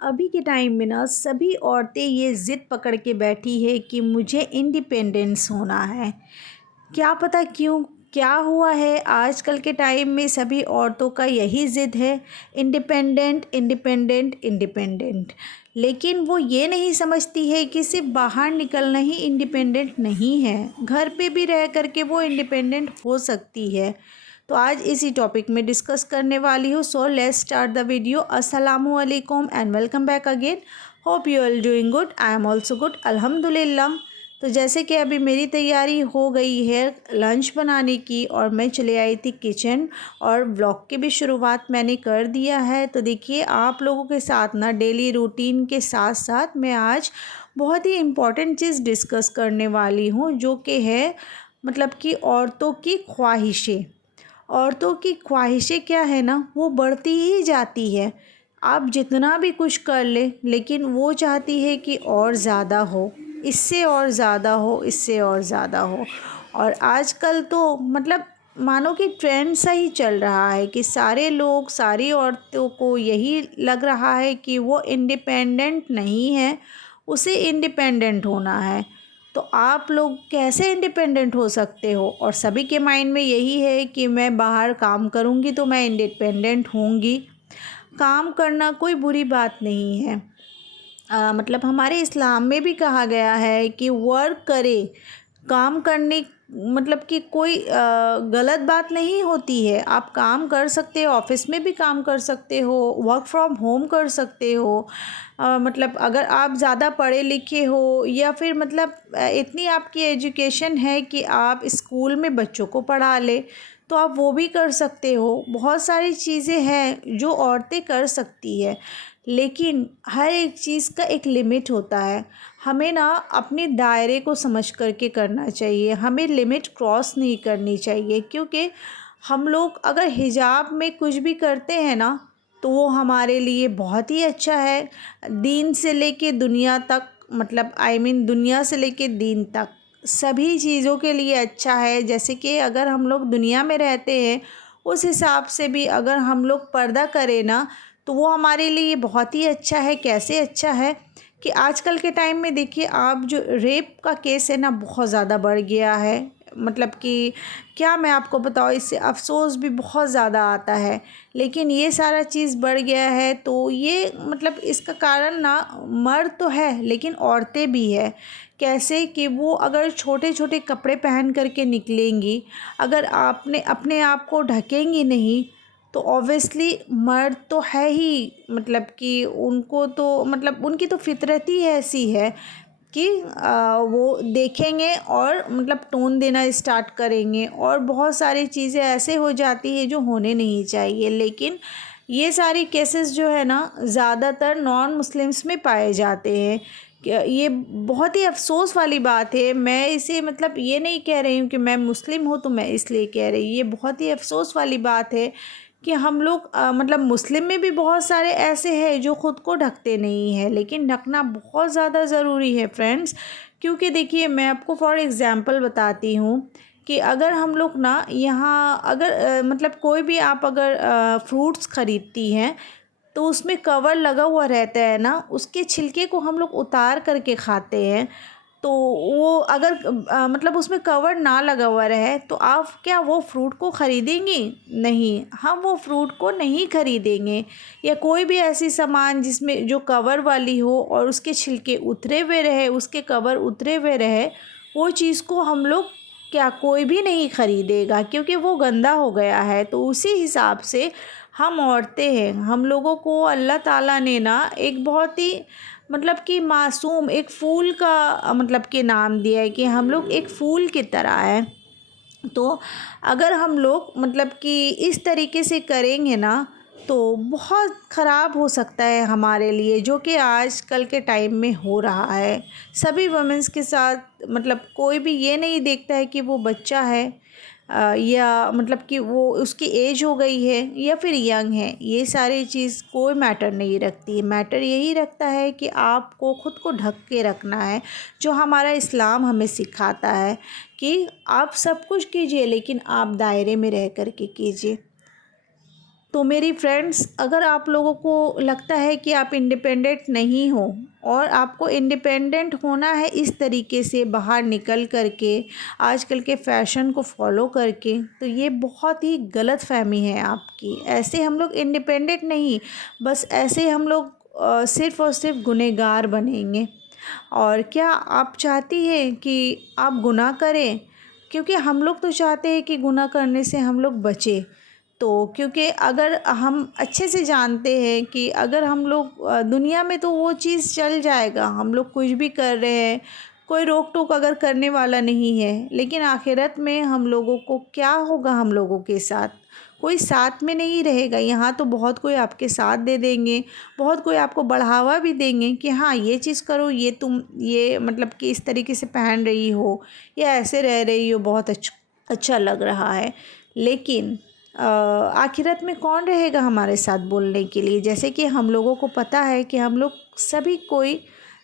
अभी के टाइम में ना सभी औरतें ये ज़िद पकड़ के बैठी है कि मुझे इंडिपेंडेंस होना है। क्या पता क्यों, क्या हुआ है, आजकल के टाइम में सभी औरतों का यही ज़िद है, इंडिपेंडेंट इंडिपेंडेंट इंडिपेंडेंट। लेकिन वो ये नहीं समझती है कि सिर्फ बाहर निकलना ही इंडिपेंडेंट नहीं है, घर पे भी रह कर के वो इंडिपेंडेंट हो सकती है। तो आज इसी टॉपिक में डिस्कस करने वाली हूँ। So let's start the video. अस्सलामु अलैकुम and welcome back again. Hope you are doing good, I am also good, अल्हम्दुलिल्लाह। तो जैसे कि अभी मेरी तैयारी हो गई है लंच बनाने की और मैं चले आई थी किचन और व्लॉग की भी शुरुआत मैंने कर दिया है। तो देखिए आप लोगों के साथ ना डेली रूटीन के साथ साथ मैं आज बहुत ही इम्पॉर्टेंट चीज़ डिस्कस करने वाली हूँ, जो कि है मतलब कि औरतों की ख्वाहिशें। औरतों की ख्वाहिशें क्या है ना, वो बढ़ती ही जाती है। आप जितना भी कुछ कर ले, लेकिन वो चाहती है कि और ज़्यादा हो, इससे और ज़्यादा हो, इससे और ज़्यादा हो। और आजकल तो मतलब मानो कि ट्रेंड सा ही चल रहा है कि सारे लोग, सारी औरतों को यही लग रहा है कि वो इंडिपेंडेंट नहीं है, उसे इंडिपेंडेंट होना है। तो आप लोग कैसे इंडिपेंडेंट हो सकते हो? और सभी के माइंड में यही है कि मैं बाहर काम करूँगी तो मैं इंडिपेंडेंट होंगी। काम करना कोई बुरी बात नहीं है। मतलब हमारे इस्लाम में भी कहा गया है कि वर्क करे, काम करने मतलब कि कोई गलत बात नहीं होती है। आप काम कर सकते हो, ऑफिस में भी काम कर सकते हो, वर्क फ्रॉम होम कर सकते हो। मतलब अगर आप ज़्यादा पढ़े लिखे हो या फिर मतलब इतनी आपकी एजुकेशन है कि आप स्कूल में बच्चों को पढ़ा ले, तो आप वो भी कर सकते हो। बहुत सारी चीज़ें हैं जो औरतें कर सकती है, लेकिन हर एक चीज़ का एक लिमिट होता है। हमें ना अपने दायरे को समझ कर के करना चाहिए, हमें लिमिट क्रॉस नहीं करनी चाहिए। क्योंकि हम लोग अगर हिजाब में कुछ भी करते हैं ना, तो वो हमारे लिए बहुत ही अच्छा है। दीन से लेके दुनिया तक, मतलब दुनिया से लेके दीन तक सभी चीज़ों के लिए अच्छा है। जैसे कि अगर हम लोग दुनिया में रहते हैं, उस हिसाब से भी अगर हम लोग पर्दा करें ना, तो वो हमारे लिए बहुत ही अच्छा है। कैसे अच्छा है कि आजकल के टाइम में देखिए आप, जो रेप का केस है ना बहुत ज़्यादा बढ़ गया है। मतलब कि क्या मैं आपको बताऊँ, इससे अफ़सोस भी बहुत ज़्यादा आता है। लेकिन ये सारा चीज़ बढ़ गया है, तो ये मतलब इसका कारण ना मर्द तो है लेकिन औरतें भी है। कैसे कि वो अगर छोटे छोटे कपड़े पहन करके निकलेंगी, अगर आपने अपने आप को ढकेंगी नहीं, तो ऑब्वियसली मर्द तो है ही, मतलब कि उनको तो मतलब उनकी तो फितरत ही ऐसी है कि वो देखेंगे और मतलब टोन देना स्टार्ट करेंगे और बहुत सारी चीज़ें ऐसे हो जाती है जो होने नहीं चाहिए। लेकिन ये सारी केसेस जो है ना ज़्यादातर नॉन मुस्लिम्स में पाए जाते हैं। ये बहुत ही अफ़सोस वाली बात है। मैं इसे मतलब ये नहीं कह रही हूँ कि मैं मुस्लिम हूँ तो मैं इसलिए कह रही हूँ, ये बहुत ही अफ़सोस वाली बात है कि हम लोग मतलब मुस्लिम में भी बहुत सारे ऐसे हैं जो ख़ुद को ढकते नहीं हैं, लेकिन ढकना बहुत ज़्यादा ज़रूरी है फ्रेंड्स। क्योंकि देखिए मैं आपको फॉर एग्ज़ाम्पल बताती हूँ कि अगर हम लोग ना यहाँ अगर मतलब कोई भी आप अगर फ्रूट्स ख़रीदती हैं, तो उसमें कवर लगा हुआ रहता है ना, उसके छिलके को हम लोग उतार करके खाते हैं। तो वो अगर मतलब उसमें कवर ना लगा हुआ रहे, तो आप क्या वो फ्रूट को ख़रीदेंगी? नहीं, हम वो फ्रूट को नहीं ख़रीदेंगे। या कोई भी ऐसी सामान जिसमें जो कवर वाली हो और उसके छिलके उतरे हुए रहे, उसके कवर उतरे हुए रहे, वो चीज़ को हम लोग क्या कोई भी नहीं ख़रीदेगा, क्योंकि वो गंदा हो गया है। तो उसी हिसाब से हम औरतें हैं, हम लोगों को अल्लाह ताला ने ना एक बहुत ही मतलब कि मासूम एक फूल का मतलब कि नाम दिया है कि हम लोग एक फूल की तरह हैं। तो अगर हम लोग मतलब कि इस तरीके से करेंगे ना, तो बहुत ख़राब हो सकता है हमारे लिए, जो कि आजकल के टाइम में हो रहा है सभी वुमेंस के साथ। मतलब कोई भी ये नहीं देखता है कि वो बच्चा है या मतलब कि वो उसकी एज हो गई है या फिर यंग है। ये सारी चीज़ कोई मैटर नहीं रखती है। मैटर यही रखता है कि आपको ख़ुद को ढक के रखना है, जो हमारा इस्लाम हमें सिखाता है कि आप सब कुछ कीजिए लेकिन आप दायरे में रह कर के कीजिए। तो मेरी फ्रेंड्स, अगर आप लोगों को लगता है कि आप इंडिपेंडेंट नहीं हो और आपको इंडिपेंडेंट होना है इस तरीके से बाहर निकल कर के, आजकल के फ़ैशन को फॉलो करके, तो ये बहुत ही गलत फ़हमी है आपकी। ऐसे हम लोग इंडिपेंडेंट नहीं, बस ऐसे हम लोग सिर्फ़ और सिर्फ गुनहगार बनेंगे। और क्या आप चाहती हैं कि आप गुनाह करें? क्योंकि हम लोग तो चाहते हैं कि गुनाह करने से हम लोग बचें। तो क्योंकि अगर हम अच्छे से जानते हैं कि अगर हम लोग दुनिया में तो वो चीज़ चल जाएगा, हम लोग कुछ भी कर रहे हैं, कोई रोक टोक अगर करने वाला नहीं है, लेकिन आखिरत में हम लोगों को क्या होगा, हम लोगों के साथ कोई साथ में नहीं रहेगा। यहाँ तो बहुत कोई आपके साथ दे देंगे, बहुत कोई आपको बढ़ावा भी देंगे कि हाँ ये चीज़ करो, ये तुम ये मतलब कि इस तरीके से पहन रही हो या ऐसे रह रही हो, बहुत अच्छा लग रहा है। लेकिन आखिरत में कौन रहेगा हमारे साथ बोलने के लिए? जैसे कि हम लोगों को पता है कि हम लोग सभी कोई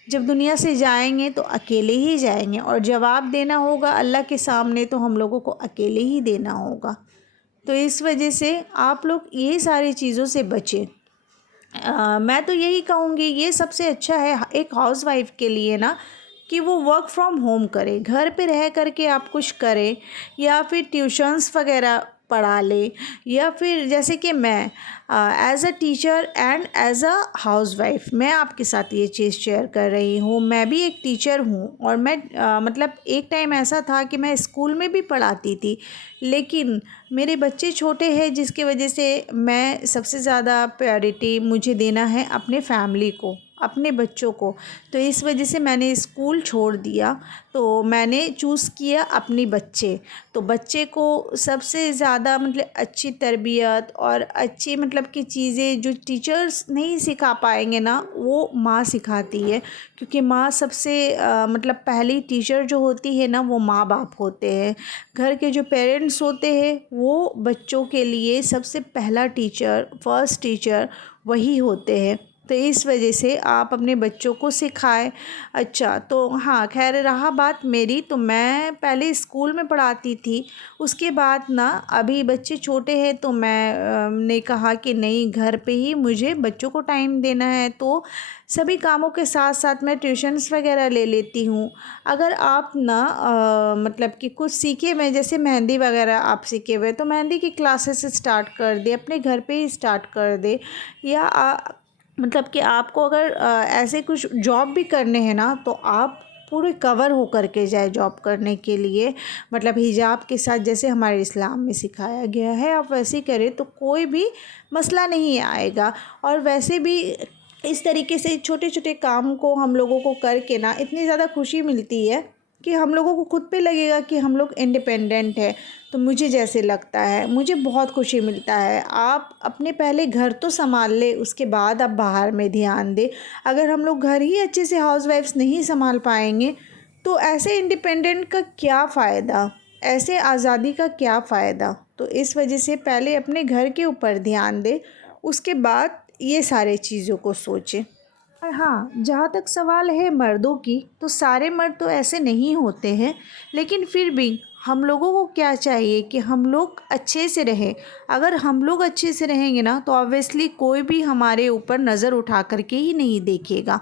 जब दुनिया से जाएंगे तो अकेले ही जाएंगे, और जवाब देना होगा अल्लाह के सामने तो हम लोगों को अकेले ही देना होगा। तो इस वजह से आप लोग ये सारी चीज़ों से बचें। मैं तो यही कहूँगी, ये सबसे अच्छा है एक हाउसवाइफ़ के लिए ना, कि वो वर्क फ्रॉम होम करे, घर पे रह कर के आप कुछ करें, या फिर ट्यूशन्स वगैरह पढ़ा ले, या फिर जैसे कि मैं as a teacher and as a housewife मैं आपके साथ ये चीज़ शेयर कर रही हूँ। मैं भी एक टीचर हूँ, और मैं मतलब एक टाइम ऐसा था कि मैं स्कूल में भी पढ़ाती थी, लेकिन मेरे बच्चे छोटे हैं जिसकी वजह से मैं सबसे ज़्यादा प्रायोरिटी मुझे देना है अपने फैमिली को, अपने बच्चों को। तो इस वजह से मैंने स्कूल छोड़ दिया, तो मैंने चूज़ किया अपने बच्चे। तो बच्चे को सबसे ज़्यादा मतलब अच्छी तरबियत और अच्छी मतलब की चीज़ें जो टीचर्स नहीं सिखा पाएंगे ना, वो माँ सिखाती है। क्योंकि माँ सबसे मतलब पहली टीचर जो होती है ना, वो माँ बाप होते हैं। घर के जो पेरेंट्स होते हैं वो बच्चों के लिए सबसे पहला टीचर, फर्स्ट टीचर वही होते हैं। तो इस वजह से आप अपने बच्चों को सिखाएं। अच्छा, तो हाँ, खैर रहा बात मेरी, तो मैं पहले स्कूल में पढ़ाती थी। उसके बाद ना अभी बच्चे छोटे हैं तो ने कहा कि नहीं, घर पे ही मुझे बच्चों को टाइम देना है, तो सभी कामों के साथ साथ मैं ट्यूशन्स वगैरह ले लेती हूँ। अगर आप ना मतलब कि कुछ सीखे में, जैसे मेहंदी वगैरह आप सीखे हुए, तो मेहंदी की क्लासेस स्टार्ट कर दे, अपने घर पे ही स्टार्ट कर दे। या मतलब कि आपको अगर ऐसे कुछ जॉब भी करने हैं ना, तो आप पूरे कवर हो करके जाए जॉब करने के लिए, मतलब हिजाब के साथ, जैसे हमारे इस्लाम में सिखाया गया है, आप वैसे ही करें तो कोई भी मसला नहीं आएगा। और वैसे भी इस तरीके से छोटे छोटे काम को हम लोगों को करके ना इतनी ज़्यादा खुशी मिलती है कि हम लोगों को खुद पे लगेगा कि हम लोग इंडिपेंडेंट है। तो मुझे जैसे लगता है, मुझे बहुत खुशी मिलता है। आप अपने पहले घर तो संभाल ले, उसके बाद आप बाहर में ध्यान दे। अगर हम लोग घर ही अच्छे से हाउसवाइफ्स नहीं संभाल पाएंगे, तो ऐसे इंडिपेंडेंट का क्या फ़ायदा, ऐसे आज़ादी का क्या फ़ायदा? तो इस वजह से पहले अपने घर के ऊपर ध्यान दे, उसके बाद ये सारे चीज़ों को सोचें। और हाँ, जहाँ तक सवाल है मर्दों की, तो सारे मर्द तो ऐसे नहीं होते हैं, लेकिन फिर भी हम लोगों को क्या चाहिए कि हम लोग अच्छे से रहें। अगर हम लोग अच्छे से रहेंगे ना, तो ऑब्वियसली कोई भी हमारे ऊपर नज़र उठा कर के ही नहीं देखेगा।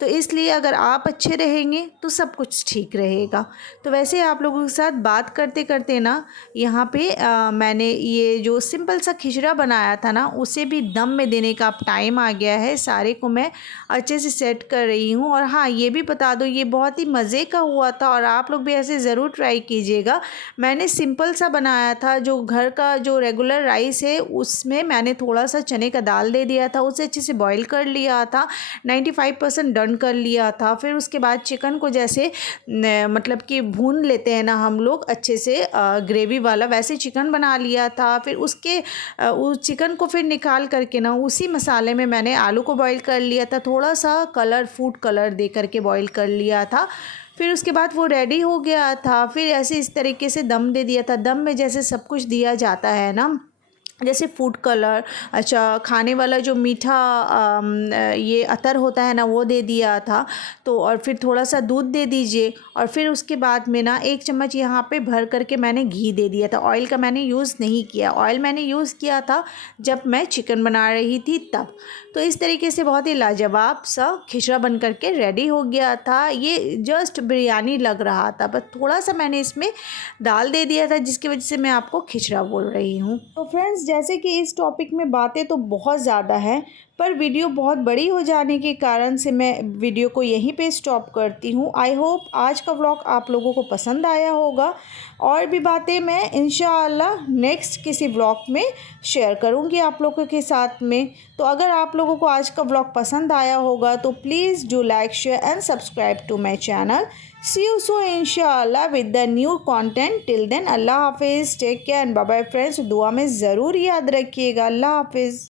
तो इसलिए अगर आप अच्छे रहेंगे तो सब कुछ ठीक रहेगा। तो वैसे आप लोगों के साथ बात करते करते ना, यहाँ पे मैंने ये जो सिंपल सा खिचड़ा बनाया था ना, उसे भी दम में देने का अब टाइम आ गया है। सारे को मैं अच्छे से सेट कर रही हूँ। और हाँ, ये भी बता दो, ये बहुत ही मज़े का हुआ था, और आप लोग भी ऐसे ज़रूर ट्राई कीजिएगा। मैंने सिंपल सा बनाया था, जो घर का जो रेगुलर राइस है उसमें मैंने थोड़ा सा चने का दाल दे दिया था, उसे अच्छे से बॉईल कर लिया था, 95% डन कर लिया था। फिर उसके बाद चिकन को जैसे मतलब कि भून लेते हैं ना हम लोग अच्छे से, ग्रेवी वाला, वैसे चिकन बना लिया था। फिर उसके उस चिकन को फिर निकाल करके ना उसी मसाले में मैंने आलू को बॉईल कर लिया था, थोड़ा सा कलर, फूड कलर दे करके बॉईल कर लिया था। फिर उसके बाद वो रेडी हो गया था। फिर ऐसे इस तरीके से दम दे दिया था। दम में जैसे सब कुछ दिया जाता है ना, जैसे फूड कलर, अच्छा खाने वाला जो मीठा ये अतर होता है ना वो दे दिया था। तो और फिर थोड़ा सा दूध दे दीजिए, और फिर उसके बाद में ना 1 चम्मच यहाँ पे भर करके मैंने घी दे दिया था। ऑयल का मैंने यूज़ नहीं किया, ऑयल मैंने यूज़ किया था जब मैं चिकन बना रही थी तब। तो इस तरीके से बहुत ही लाजवाब सा खिचड़ा बन करके रेडी हो गया था। ये जस्ट बिरयानी लग रहा था, बस थोड़ा सा मैंने इसमें दाल दे दिया था, जिसकी वजह से मैं आपको खिचड़ा बोल रही हूँ। तो फ्रेंड्स, जैसे कि इस टॉपिक में बातें तो बहुत ज़्यादा हैं, पर वीडियो बहुत बड़ी हो जाने के कारण से मैं वीडियो को यहीं पे स्टॉप करती हूँ। आई होप आज का व्लॉग आप लोगों को पसंद आया होगा, और भी बातें मैं इंशाअल्लाह नेक्स्ट किसी व्लॉग में शेयर करूँगी आप लोगों के साथ में। तो अगर आप लोगों को आज का व्लॉग पसंद आया होगा तो please do like, share and subscribe to my channel. See you soon inshallah with the new content. Till then, अल्लाह हाफिज़, take care and bye bye friends. दुआ में ज़रूर याद रखिएगा। अल्लाह हाफिज़।